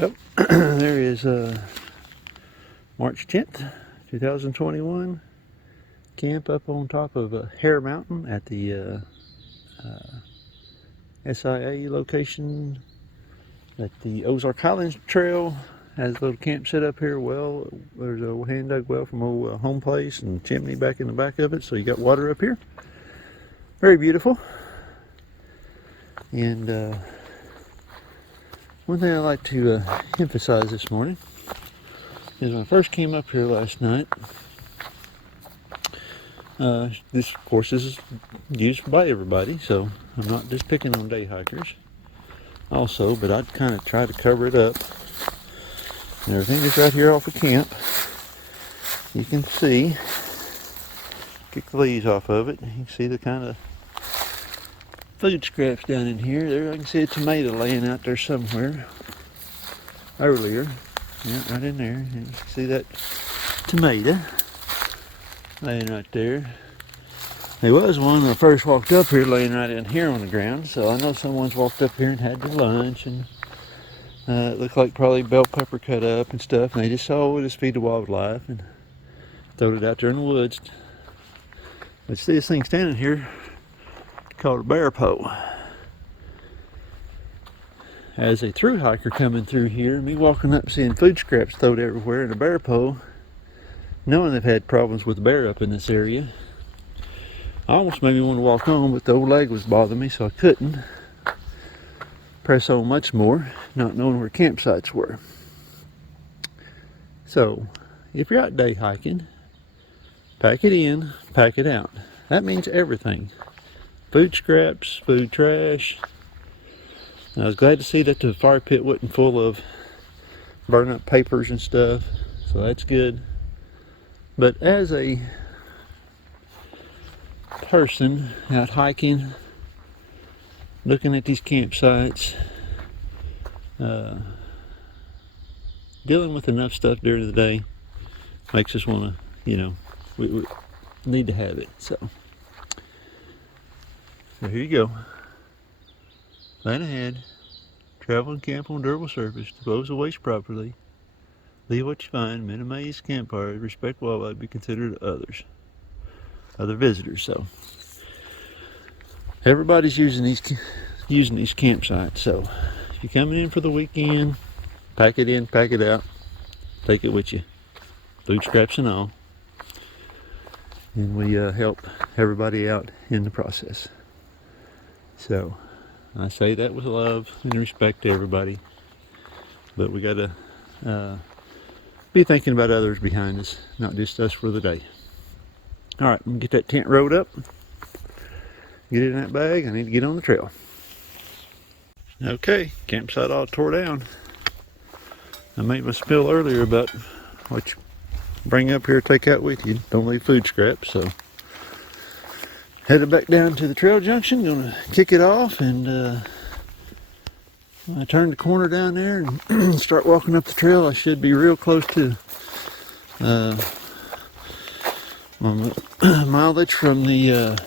Well, there is March 10th, 2021. Camp up on top of Hare Mountain at the S.I.A. location at the Ozark Highlands trail. Has a little camp set up here. Well, there's a hand dug well from old home place and chimney back in the back of it, so you got water up here. Very beautiful. And one thing I like to emphasize this morning is when I first came up here last night, this of course is used by everybody, so I'm not just picking on day hikers also, but I'd kind of try to cover it up. And everything is right here off of camp. You can see, kick the leaves off of it, you can see the kind of food scraps down in here. There I can see a tomato laying out there somewhere earlier. Yeah, right in there. You can see that tomato laying right there. There was one when I first walked up here laying right in here on the ground, so I know someone's walked up here and had their lunch, and it looked like probably bell pepper cut up and stuff, and they just saw it as feed the wildlife and throwed it out there in the woods. But see this thing standing here called a bear pole. As a through hiker coming through here, me walking up seeing food scraps thrown everywhere in a bear pole, knowing they've had problems with bear up in this area, I almost made me want to walk on, but the old leg was bothering me, so I couldn't press on much more, not knowing where campsites were. So, if you're out day hiking, pack it in, pack it out. That means everything. Food scraps, food trash. I was glad to see that the fire pit wasn't full of burn up papers and stuff, so that's good. But as a person out hiking, looking at these campsites, dealing with enough stuff during the day makes us want to, we need to have it. So here you go. Plan ahead. Travel and camp on durable surface. Dispose of waste properly. Leave what you find. Minimize campfires. Respect wildlife. Be considerate of other visitors. So everybody's using these campsites. So if you're coming in for the weekend, pack it in, pack it out, take it with you. Food scraps and all. And we help everybody out in the process. So I say that with love and respect to everybody, but we got to be thinking about others behind us, not just us for the day. All right, I'm gonna get that tent rolled up, get it in that bag. I need to get on the trail. Okay, campsite all tore down. I made my spill earlier about what you bring up here, take out with you. Don't leave food scraps, so headed back down to the trail junction, gonna kick it off, and when I turn the corner down there and start walking up the trail, I should be real close to mileage from the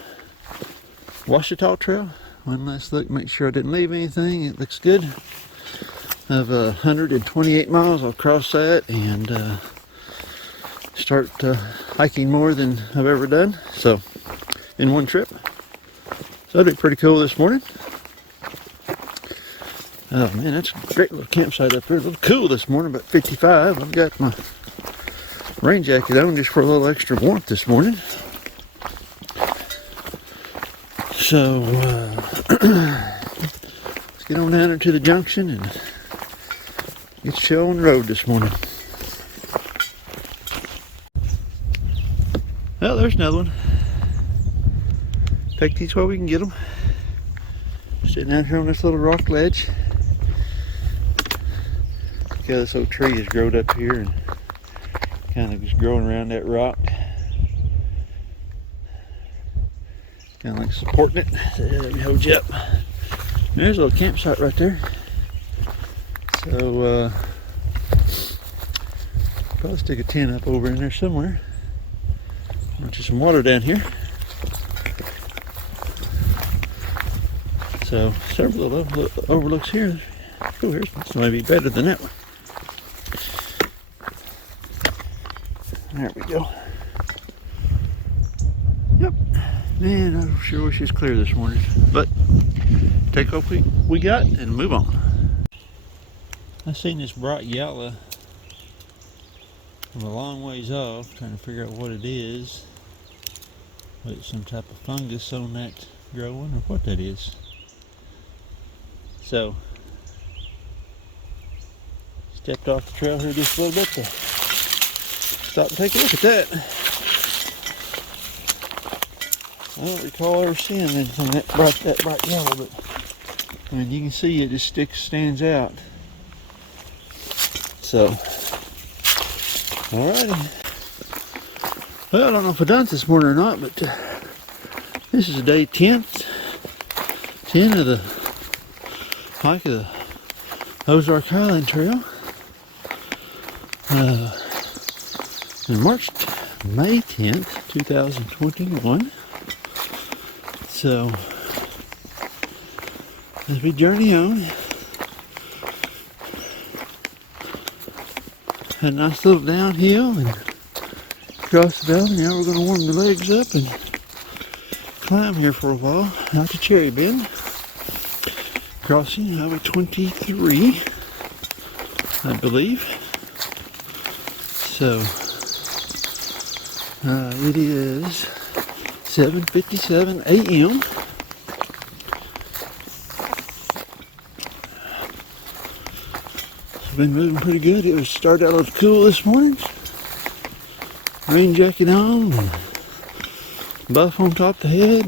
Washita trail. One last look, make sure I didn't leave anything. It looks good. I have 128 miles. I'll cross that and start hiking more than I've ever done. So in one trip. So that'd be pretty cool this morning. Oh man, that's a great little campsite up there. A little cool this morning, about 55. I've got my rain jacket on just for a little extra warmth this morning. So let's get on down there to the junction and get the show on the road this morning. Well, there's another one. Take these while we can get them. Sitting out here on this little rock ledge. Look how this old tree has grown up here and kind of just growing around that rock. Kind of like supporting it. So let me hold you up. There's a little campsite right there. So probably stick a tent up over in there somewhere. Bunch of some water down here. So several little overlooks here. Oh, here's this might be better than that one. There we go. Yep. Man, I sure wish it was clear this morning. But take what we got and move on. I seen this bright yellow from a long ways off, trying to figure out what it is. Whether it's some type of fungus on that growing or what that is. So, stepped off the trail here just a little bit to stop and take a look at that. I don't recall ever seeing anything that bright yellow, but and you can see it just stands out. So, alrighty. Well, I don't know if I done it this morning or not, but this is day 10 of the hike of the Ozark Highland Trail. And May 10th, 2021. So, as we journey on, had a nice little downhill and across the valley. Now we're going to warm the legs up and climb here for a while out to Cherry Bend, crossing Highway 23, I believe. So it is 7:57 a.m. It's been moving pretty good. It was started out a little cool this morning. Rain jacket on, and buff on top of the head,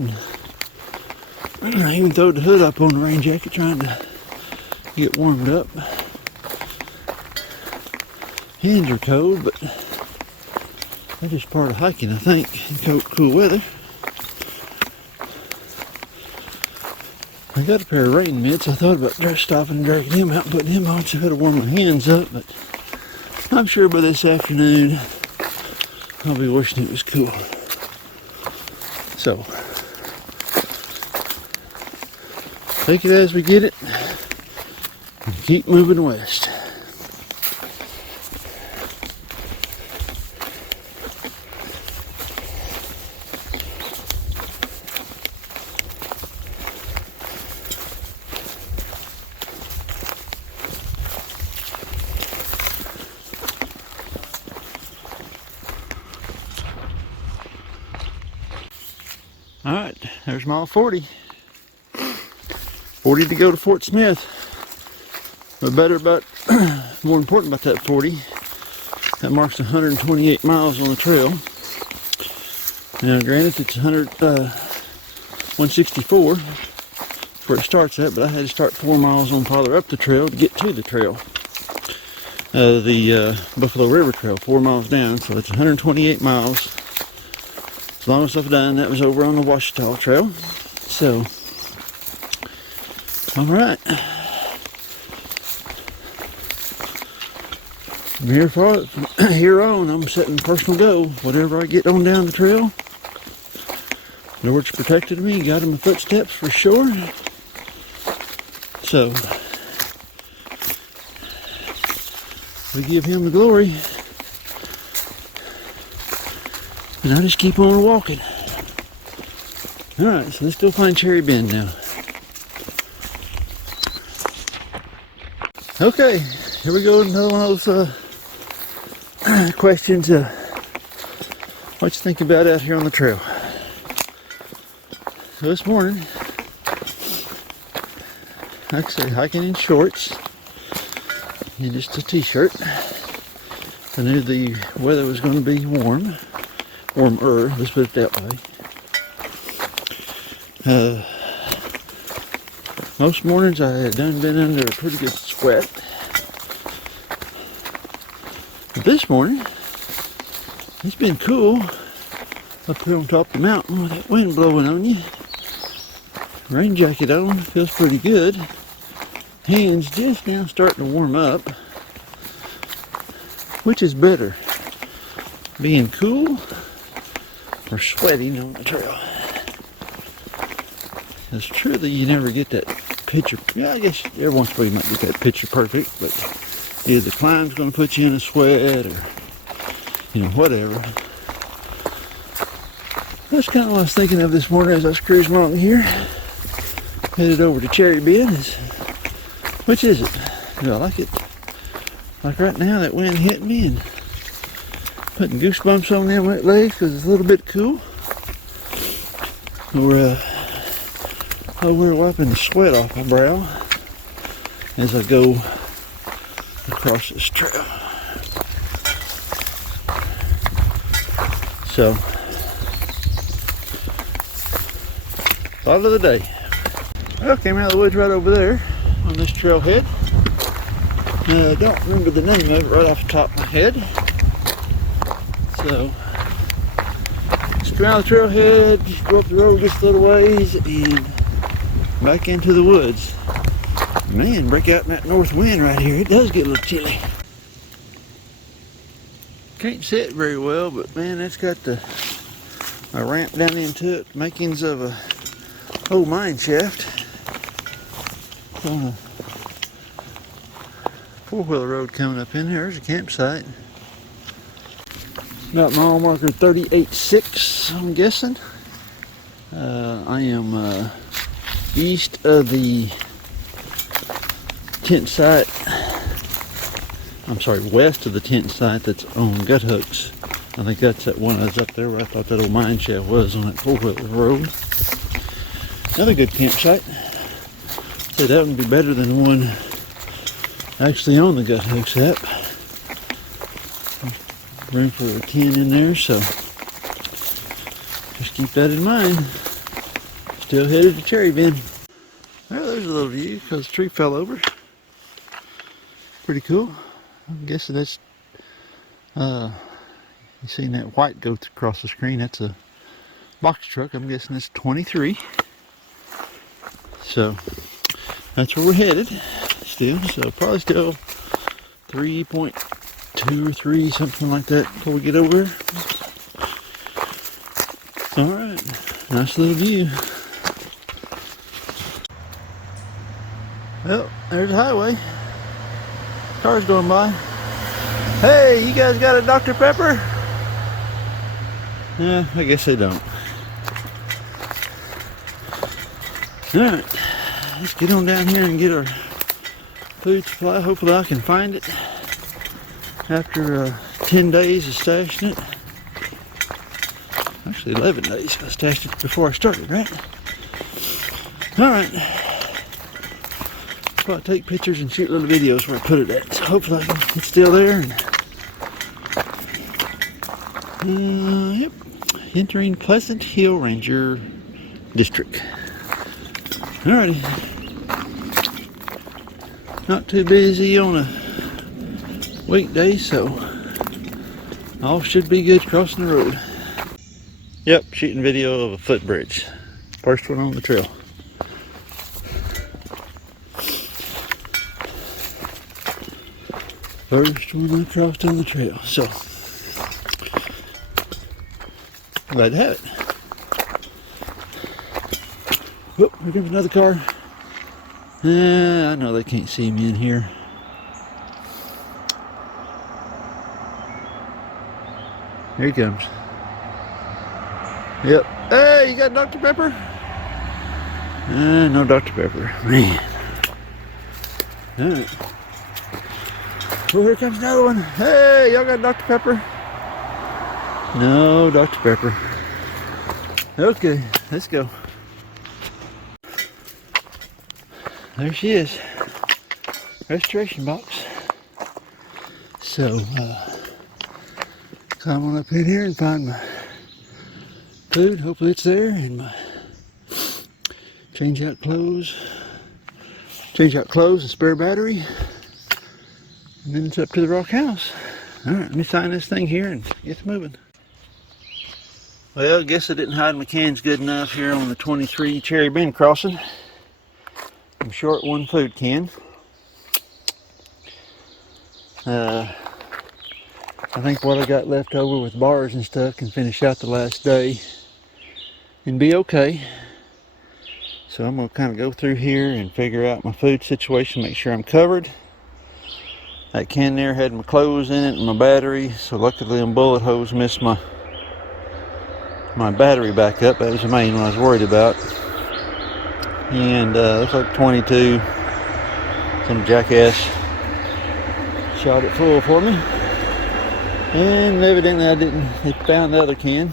and I even throwed the hood up on the rain jacket trying to get warmed up. Hands are cold, but that's just part of hiking, I think, in cool weather. I got a pair of rain mitts. I thought about just stopping and dragging him out and putting him on so I could warm my hands up, but I'm sure by this afternoon I'll be wishing it was cool. So, take it as we get it and keep moving west. Alright, there's mile 40. 40 to go to Fort Smith. But more important about that 40, that marks 128 miles on the trail. Now granted it's 164 where it starts at, but I had to start 4 miles on farther up the trail to get to the trail. The Buffalo River Trail, 4 miles down, so it's 128 miles. As long as I've done, that was over on the Washita Trail. So, alright. From here on, I'm setting personal goal. Whatever I get on down the trail, the Lord's protected me, guided my footsteps for sure. So, we give Him the glory. And I just keep on walking. Alright, so let's go find Cherry Bend now. Okay, here we go. Another one of those questions. What you think about out here on the trail? So this morning, like I say, hiking in shorts and just a t-shirt. I knew the weather was going to be warmer, let's put it that way. Most mornings I had been under a pretty good sweat. But this morning, it's been cool up here on top of the mountain with that wind blowing on you. Rain jacket on, feels pretty good. Hands just now starting to warm up, which is better, being cool or sweating on the trail. It's true that you never get that picture. Yeah, I guess every once in a while you might get that picture perfect, but either the climb's going to put you in a sweat or whatever. That's kind of what I was thinking of this morning as I was cruising along here. Headed over to Cherry Bend. Which is it? I like it. Like right now, that wind hit me and putting goosebumps on them wet legs because it's a little bit cool. Or we're wiping the sweat off my brow as I go across this trail. So, thought of the day. Well, came out of the woods right over there on this trailhead. I don't remember the name of it right off the top of my head. So, just come out of the trailhead, just go up the road just a little ways and back into the woods. Man, break out in that north wind right here. It does get a little chilly. Can't see it very well, but man, that's got a ramp down into it, makings of a old mine shaft. On a four-wheeler road coming up in here. There's a campsite. About mile marker 38.6, I'm guessing. I am east of the tent site. I'm sorry, west of the tent site that's on Gut Hooks. I think that's that one I was up there where I thought that old mine shaft was on that four-wheeler road. Another good campsite. So that would be better than the one actually on the Gut Hooks app. Room for a 10 in there, so just keep that in mind. Still headed to Cherry Bend. Well, there's a little view because the tree fell over. Pretty cool. I'm guessing that's, you seen that white go across the screen? That's a box truck. I'm guessing it's 23. So that's where we're headed still. So probably still 3.2 or 3, something like that before we get over there. Alright, nice little view. Well, there's the highway. Cars going by. Hey, you guys got a Dr. Pepper? Yeah, I guess they don't. Alright, let's get on down here and get our food supply. Hopefully I can find it after 10 days of stashing it. Actually 11 days. I stashed it before I started, right? Alright. So I take pictures and shoot little videos where I put it at. So hopefully it's still there. And, yep. Entering Pleasant Hill Ranger District. Alrighty. Not too busy on a weekday, so all should be good crossing the road. Yep, shooting video of a footbridge. First one on the trail. First one I crossed on the trail. So, glad to have it. Whoop, here comes another car. I know they can't see me in here. Here he comes. Yep. Hey, you got Dr. Pepper? No Dr. Pepper. Man. Alright. Oh, here comes another one. Hey, y'all got Dr. Pepper? No Dr. Pepper. Okay, let's go. There she is. Registration box. So, climb on up in here and find my food. Hopefully it's there. And my change out clothes and spare battery. And then it's up to the rock house. Alright, let me sign this thing here and get moving. Well, I guess I didn't hide my cans good enough here on the 23 Cherry Bend crossing. I'm short one food can. I think what I got left over with bars and stuff can finish out the last day and be okay. So I'm going to kind of go through here and figure out my food situation, make sure I'm covered. That can there had my clothes in it and my battery, so luckily them bullet holes missed my battery backup. That was the main one I was worried about. And looks like 22. Some jackass shot it full for me. And evidently they found the other can.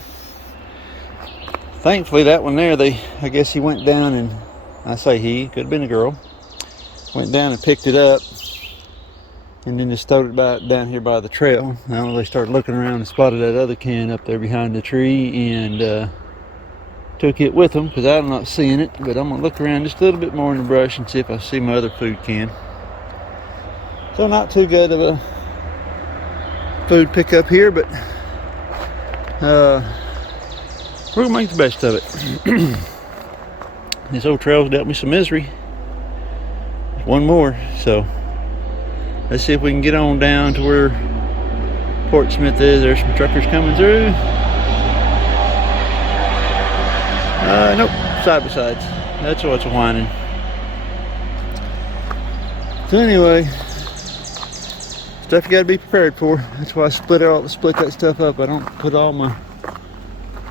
Thankfully that one there, I guess he went down and, I say he, could have been a girl, went down and picked it up and then just throwed it down here by the trail. Now they started looking around and spotted that other can up there behind the tree and took it with them because I'm not seeing it, but I'm going to look around just a little bit more in the brush and see if I see my other food can. So not too good of a food pickup here, but we're going to make the best of it. This old trail's dealt me some misery. There's one more, so let's see if we can get on down to where Port Smith is. There's some truckers coming through. Nope, side by sides. That's what's whining. So anyway, stuff you gotta be prepared for. That's why I split that stuff up. I don't put all my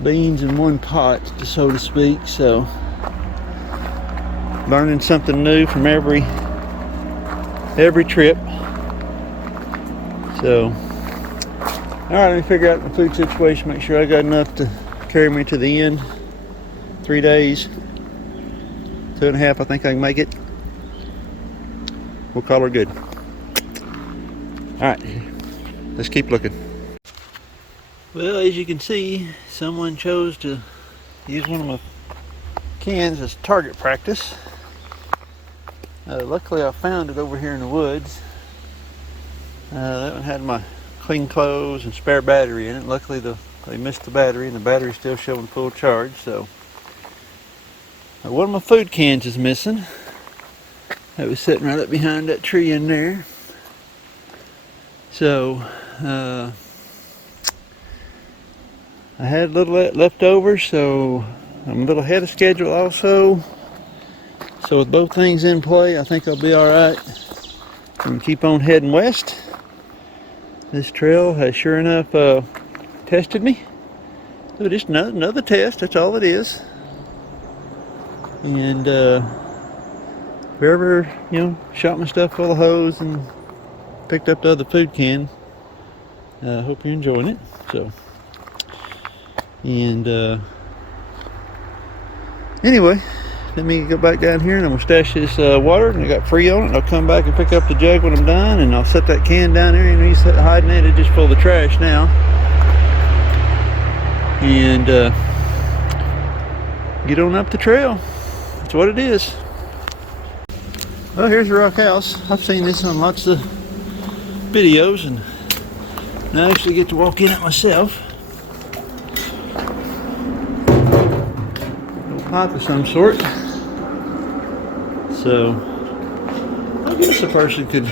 beans in one pot, so to speak. So learning something new from every trip. So all right, let me figure out my food situation, make sure I got enough to carry me to the end. 3 days, 2.5, I think I can make it. We'll call her good. All right, let's keep looking. Well, as you can see, someone chose to use one of my cans as target practice. Luckily I found it over here in the woods. That one had my clean clothes and spare battery in it. Luckily they missed the battery, and the battery's still showing full charge. So one of my food cans is missing. That was sitting right up behind that tree in there. So I had a little left over, so I'm a little ahead of schedule also. So with both things in play, I think I'll be alright. I'm going to keep on heading west. This trail has sure enough tested me. So just another test, that's all it is. And whoever, shot my stuff full of hose and picked up the other food can, hope you're enjoying it. So, and anyway, let me go back down here and I'm gonna stash this water, and I got free on it, and I'll come back and pick up the jug when I'm done, and I'll set that can down there, and he's hiding in it just full of trash now. And get on up the trail. That's what it is. Well, here's the rock house. I've seen this on lots of videos, and I actually get to walk in it myself. Little pipe of some sort. So I guess a person could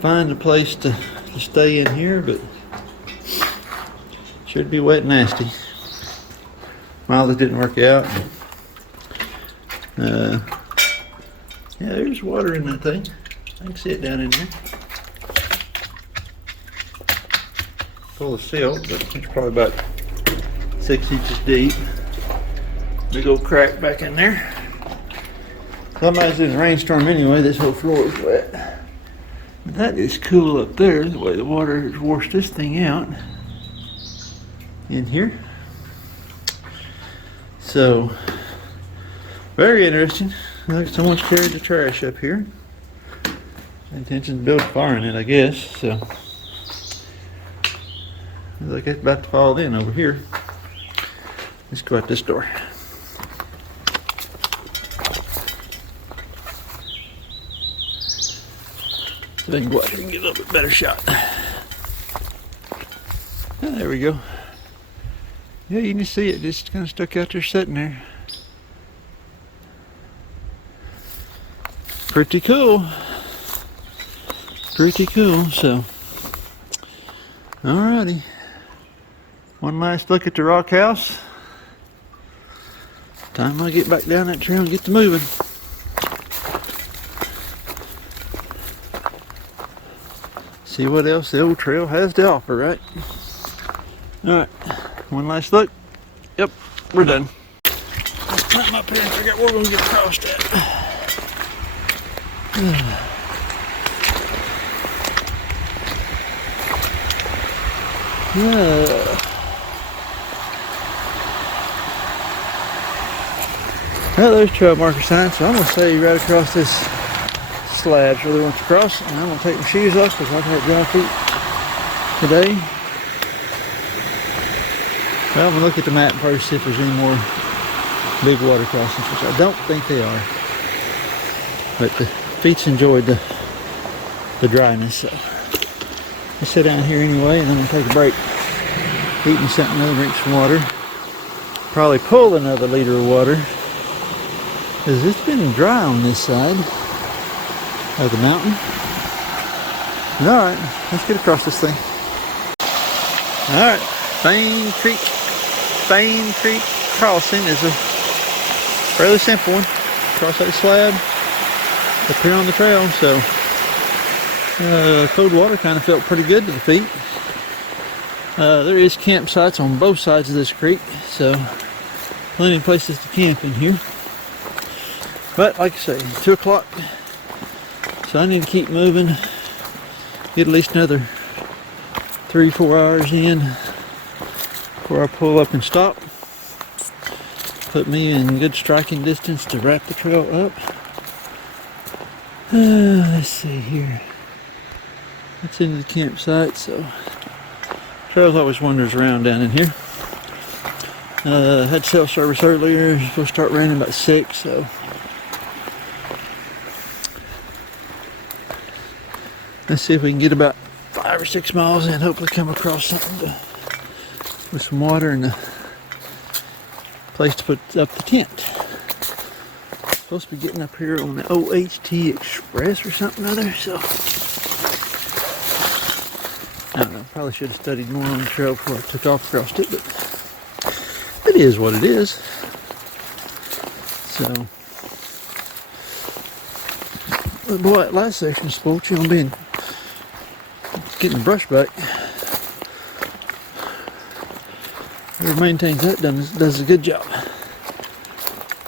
find a place to stay in here, but should be wet and nasty. Well, it didn't work out. Yeah, there's water in that thing. I can see it down in there. Full of silt, but it's probably about 6 inches deep. Big old crack back in there. Somebody's in a rainstorm anyway. This whole floor is wet. But that is cool up there, the way the water has washed this thing out in here. So, very interesting. Like someone's carried the trash up here. Intention to build a fire in it, I guess. So, looks like it's about to fall in over here. Let's go out this door. So I can go out here and get a little bit better shot. Oh, there we go. Yeah, you can see it just kind of stuck out there sitting there. Pretty cool. Pretty cool. So, alrighty. One last look at the rock house. Time I get back down that trail and get to moving. See what else the old trail has to offer, right? Alright, one last look. Yep, we're done. Let's climb up here and figure out where we're going to get across that. Well, there's trail marker sign, so I'm going to say right across this slab really wants to cross, and I'm going to take my shoes off because I've had dry feet today. Well, I'm going to look at the map first, see if there's any more big water crossings, which I don't think they are. But the feet's enjoyed the dryness, so I'll sit down here anyway, and I'm going to take a break. Eat me something, drink some water. Probably pull another liter of water, because it's been dry on this side of the mountain. Alright, let's get across this thing. Alright, Fane Creek crossing is a fairly simple one. Cross that slab up here on the trail, so cold water kind of felt pretty good to the feet. There is campsites on both sides of this creek, so plenty of places to camp in here. But like I say, 2 o'clock, so I need to keep moving, get at least another 3-4 hours in before I pull up and stop. Put me in good striking distance to wrap the trail up. Let's see here. That's into the campsite, so trails always wanders around down in here. Had cell service earlier, supposed to start raining about 6, so let's see if we can get about 5 or 6 miles in, hopefully come across something with some water and a place to put up the tent. Supposed to be getting up here on the OHT Express or something other, so I don't know, probably should have studied more on the trail before I took off across it, but it is what it is. So, but boy, that last section spoke you on being getting the brush back. Whoever maintains that does a good job.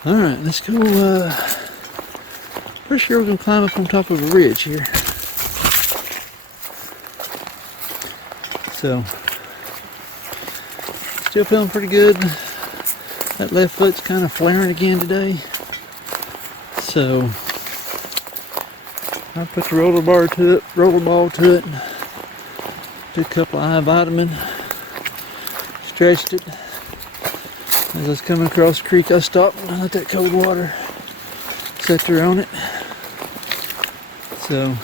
Alright, let's go. Pretty sure we're going to climb up on top of a ridge here. So, still feeling pretty good. That left foot's kind of flaring again today. So, I put the roller ball to it. Took a couple of eye vitamin. Stretched it. As I was coming across the creek, I stopped and I let that cold water set there on it. So,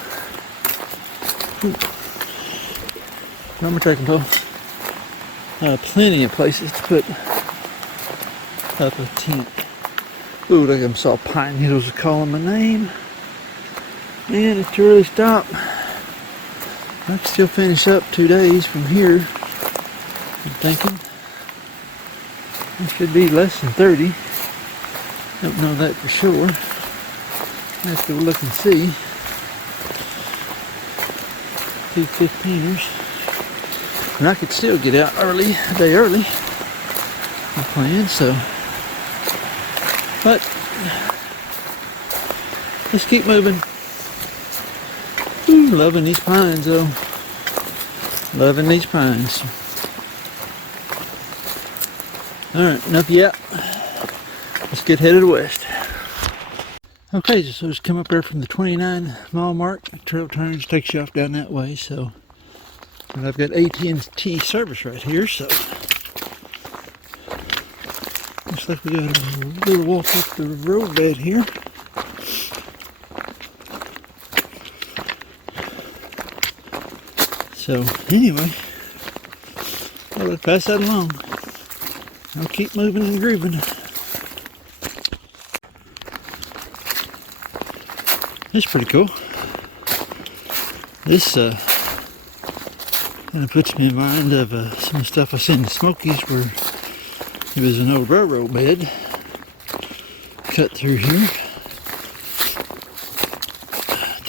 number taking toe. Plenty of places to put up a tent. Ooh, look, I saw pine needles calling my name. And it's too early to stop. I can still finish up 2 days from here. I'm thinking. It should be less than 30. Don't know that for sure. Have to go look and see. 2 15ers. And I could still get out early, a day early. My plan, so. But let's keep moving. Ooh, loving these pines though. Loving these pines. Alright, enough yet. Let's get headed west. Okay, so just come up there from the 29-mile mark. The trail turns, takes you off down that way, so. And I've got AT&T service right here, so. Looks like we got a little walk up the roadbed here. So, anyway, I'll pass that along. I'll keep moving and grooving. That's pretty cool. This kind of puts me in mind of some of the stuff I seen in the Smokies, where it was an old railroad bed cut through here.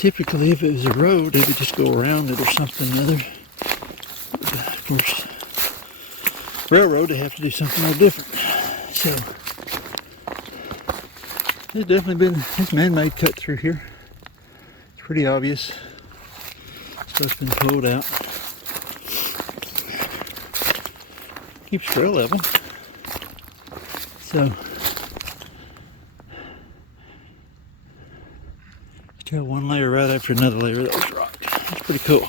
typically, if it was a road, they would just go around it or something or other. Of course, railroad, they have to do something a little different. So, there's definitely been this man-made cut through here. It's pretty obvious. Stuff's been pulled out. Keeps trail level. So, got one layer right after another layer of those rocks. That's pretty cool.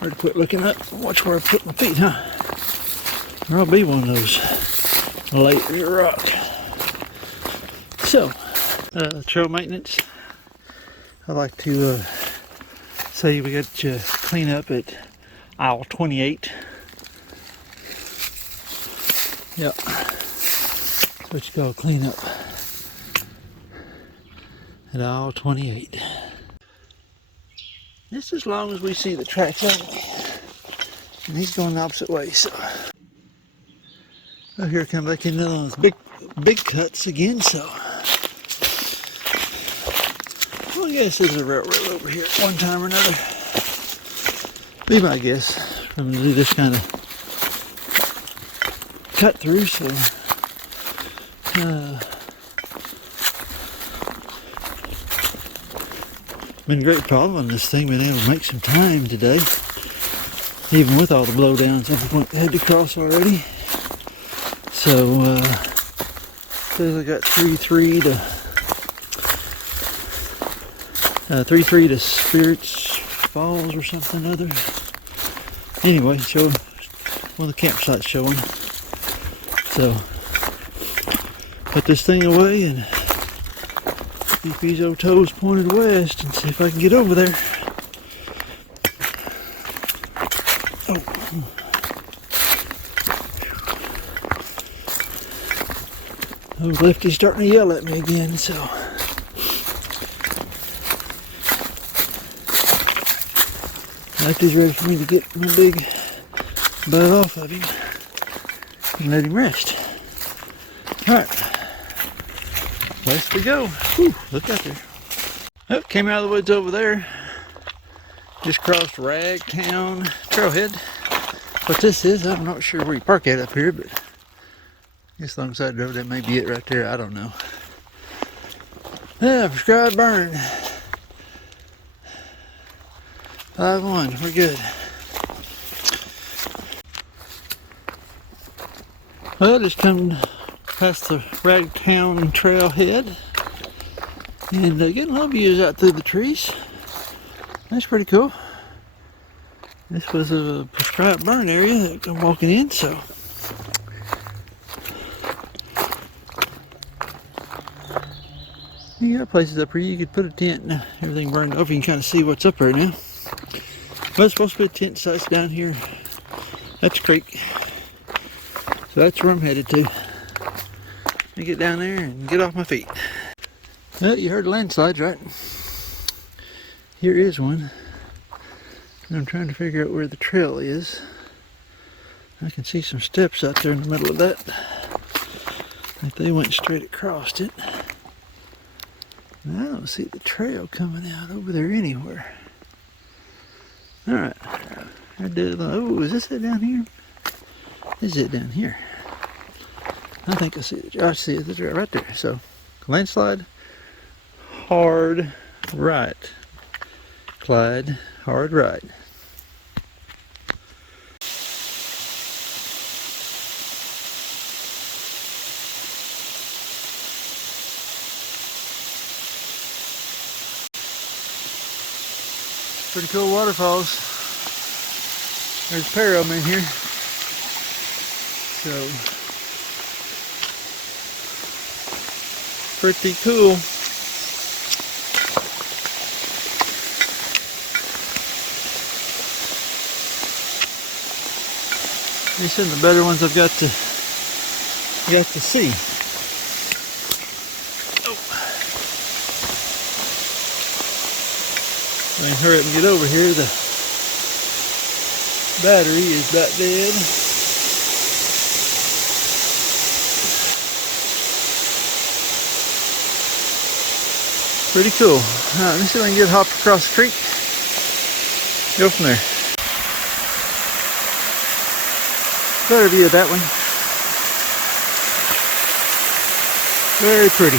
Better quit looking up and watch where I put my feet, huh? Or I'll be one of those layers of rock. So, trail maintenance. I like to say we got to clean up at aisle 28. Yep. That's what you call clean up. At aisle 28. Just as long as we see the tracks on me. And he's going the opposite way, so. Oh, here I come back into those big cuts again, so. Well, I guess there's a railroad over here at one time or another. Be my guess. I'm going to do this kind of cut through, so. Been great following this thing, been able to make some time today. Even with all the blowdowns I've had to cross already. So, says I got 3-3 to Spirits Falls or something other. Anyway, show one of the campsites showing. So, put this thing away and keep these old toes pointed west and see if I can get over there. Oh. Oh, Lefty's starting to yell at me again, so. Lefty's ready for me to get my big butt off of him and let him rest. Alright. West we go. Whew, look out there. Oh, came out of the woods over there. Just crossed Ragtown Trailhead. What this is, I'm not sure where you park at up here, but just alongside the road, that may be it right there. I don't know. Yeah, prescribed burn. 5-1, we're good. Well, just come past the Ragtown Trailhead and getting a little views out through the trees. That's pretty cool. This was a prescribed burn area that I'm walking in, so. You got places up here you could put a tent and everything burned off. You can kind of see what's up there now. But it's supposed to be a tent sites down here. That's a creek. So that's where I'm headed to. Let me get down there and get off my feet. Well, you heard the landslides, right? Here is one. And I'm trying to figure out where the trail is. I can see some steps out there in the middle of that. Like they went straight across it. And I don't see the trail coming out over there anywhere. Alright. Oh, is this it down here? This is it down here. I think I see it. I see it right there. So, landslide, hard right. Clyde, hard right. Pretty cool waterfalls. There's a pair of them in here. So, pretty cool. These are the better ones I've got to see. Oh. I can hurry up and get over here. The battery is about dead. Pretty cool. Alright, let's see if I can get hopped across the creek. Go from there. Better view of that one. Very pretty.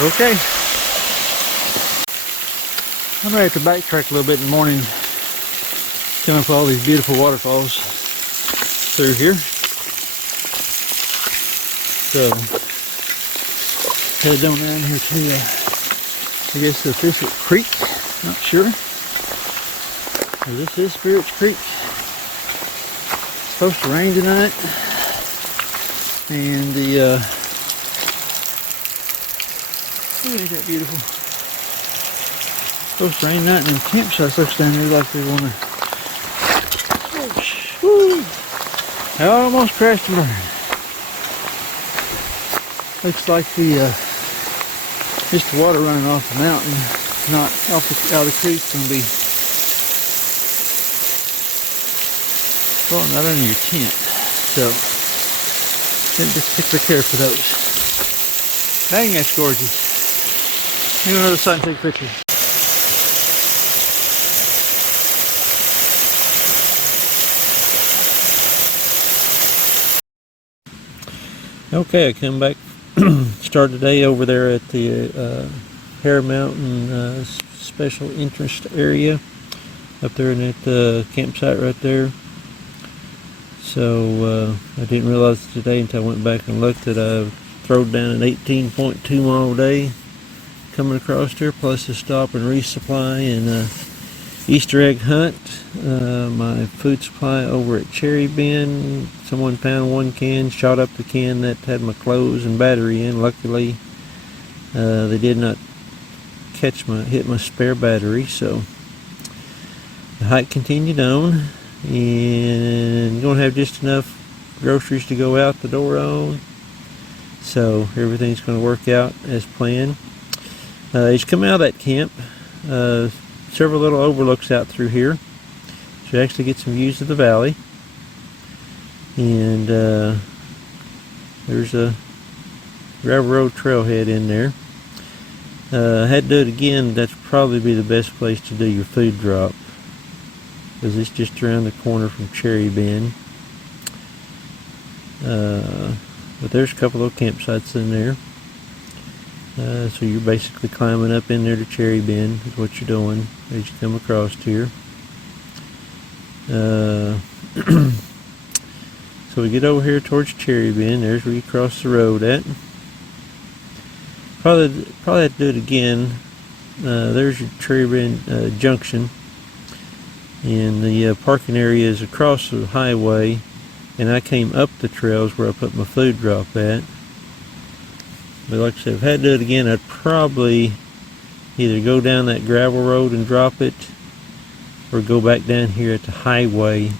Okay. I'm ready to backtrack a little bit in the morning. Come up all these beautiful waterfalls through here. So, headed on down here to, I guess, the official creek. Not sure. This is Spirit's Creek. It's supposed to rain tonight. And the, isn't that beautiful? It's supposed to rain tonight, and the campsite looks down there like they want to. Woo! I almost crashed and burned. Looks like the just the water running off the mountain, not off the, out of the creek, gonna be falling right under your tent. So just particularly care for those. Dang, that's gorgeous. Maybe another side and take a picture. Okay, I come back. Started the day over there at the Hare Mountain special interest area up there in that campsite right there. So I didn't realize today until I went back and looked that I throwed down an 18.2 mile day coming across there, plus a stop and resupply and Easter egg hunt. My food supply over at Cherry Bin. Someone found one can, shot up the can that had my clothes and battery in. Luckily, they did not hit my spare battery. So the hike continued on, and gonna have just enough groceries to go out the door on. So everything's gonna work out as planned. As you come out of that camp, several little overlooks out through here. So you actually get some views of the valley. And there's a gravel road trailhead in there. I had to do it again. That's probably be the best place to do your food drop, because it's just around the corner from Cherry Bin. But there's a couple of campsites in there. So you're basically climbing up in there to Cherry Bin is what you're doing as you come across here. So we get over here towards Cherry Bin. There's where you cross the road at. Probably have to do it again. There's your Cherry Bin junction, and the parking area is across the highway. And I came up the trails where I put my food drop at. But like I said, if I had to do it again, I'd probably either go down that gravel road and drop it, or go back down here at the highway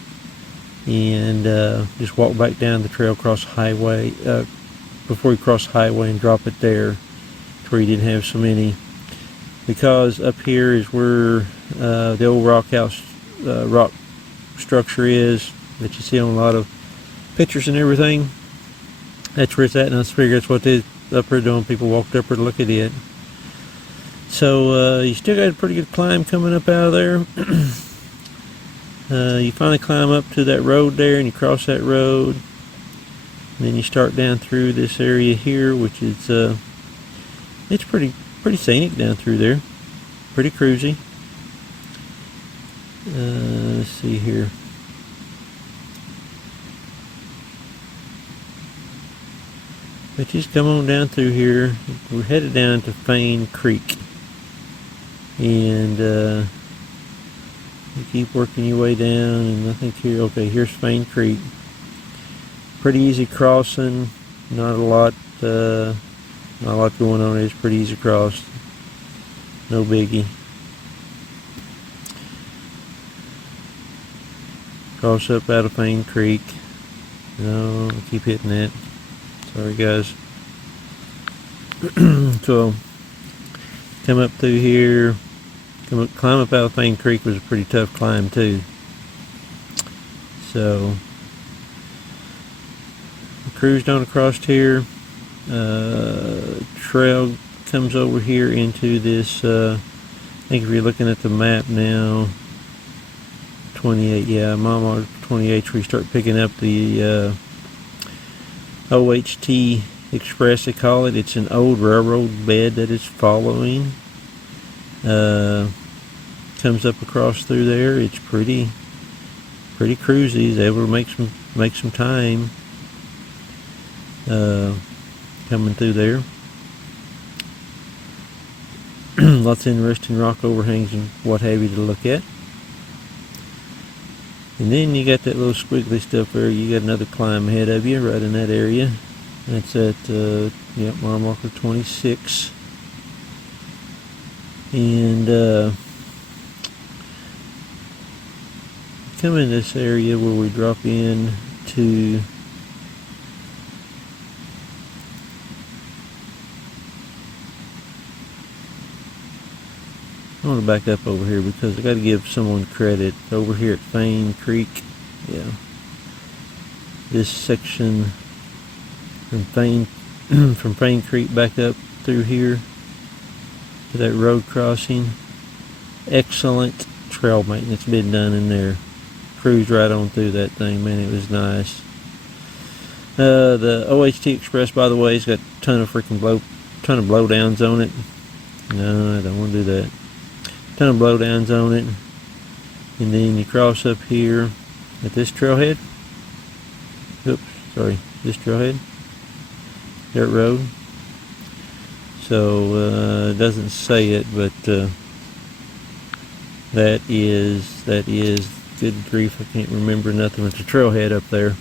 and just walk back down the trail, across the highway, before you cross the highway, and drop it there to where you didn't have so many. Because up here is where the old rock structure is that you see on a lot of pictures and everything. That's where it's at, and I figure that's what they up there doing. People walked up there to look at it. So you still got a pretty good climb coming up out of there. You finally climb up to that road there, and you cross that road, and then you start down through this area here, which is it's pretty scenic down through there, pretty cruisy. Let's see here. But just come on down through here. We're headed down to Fane Creek, and you keep working your way down, and I think here, okay, here's Fane Creek. Pretty easy crossing. Not a lot going on. It's pretty easy cross. No biggie. Cross up out of Fane Creek. No, I keep hitting that. Sorry guys. So come up through here. Climb up out of Fane Creek was a pretty tough climb too. So cruised on across here. Trail comes over here into this, I think if you're looking at the map now, 28, yeah, Mama 28, we start picking up the OHT Express, they call it. It's an old railroad bed that it's following. Comes up across through there. It's pretty cruisy. He's able to make some time coming through there. Lots of interesting rock overhangs and what have you to look at. And then you got that little squiggly stuff there. You got another climb ahead of you right in that area. That's at mile marker 26. And come in this area where we drop in to I want to back up over here because I got to give someone credit. Over here at Fane Creek, yeah, this section from Fane Creek back up through here to that road crossing, excellent trail maintenance been done in there. Cruised right on through that thing, man. It was nice. The OHT Express, by the way, has got a ton of blowdowns on it. No, I don't want to do that. Ton of blowdowns on it. And then you cross up here at this trailhead. Oops, sorry, this trailhead. Dirt road. So it doesn't say it, but that is good grief, I can't remember nothing. It's a trailhead up there.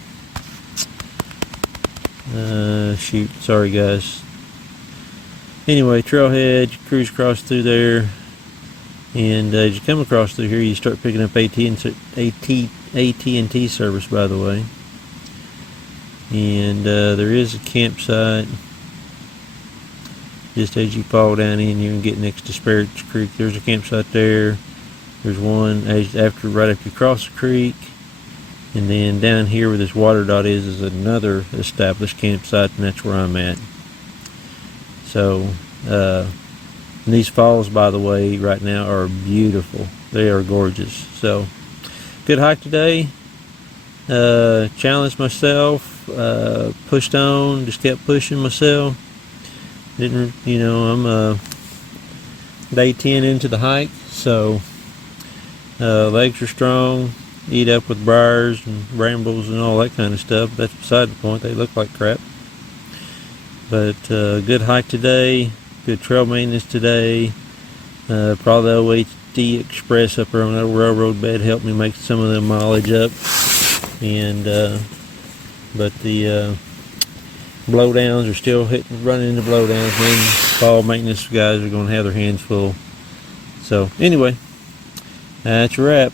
Shoot, sorry guys. Anyway, trailhead, you cruise across through there, and as you come across through here, you start picking up AT&T service, by the way. And there is a campsite just as you fall down in here and get next to Sparrows Creek. There's a campsite there. There's one right after you cross the creek, and then down here where this water dot is another established campsite, and that's where I'm at. So and these falls, by the way, right now are beautiful. They are gorgeous. So good hike today. Challenged myself, pushed on, just kept pushing myself. Didn't, I'm day 10 into the hike, so legs are strong. Eat up with briars and brambles and all that kind of stuff. That's beside the point. They look like crap. But good hike today. Good trail maintenance today. Probably the OHT Express up there on that railroad bed helped me make some of the mileage up. And but the blowdowns are still running into blowdowns. Man, fall maintenance guys are going to have their hands full. So anyway, that's a wrap.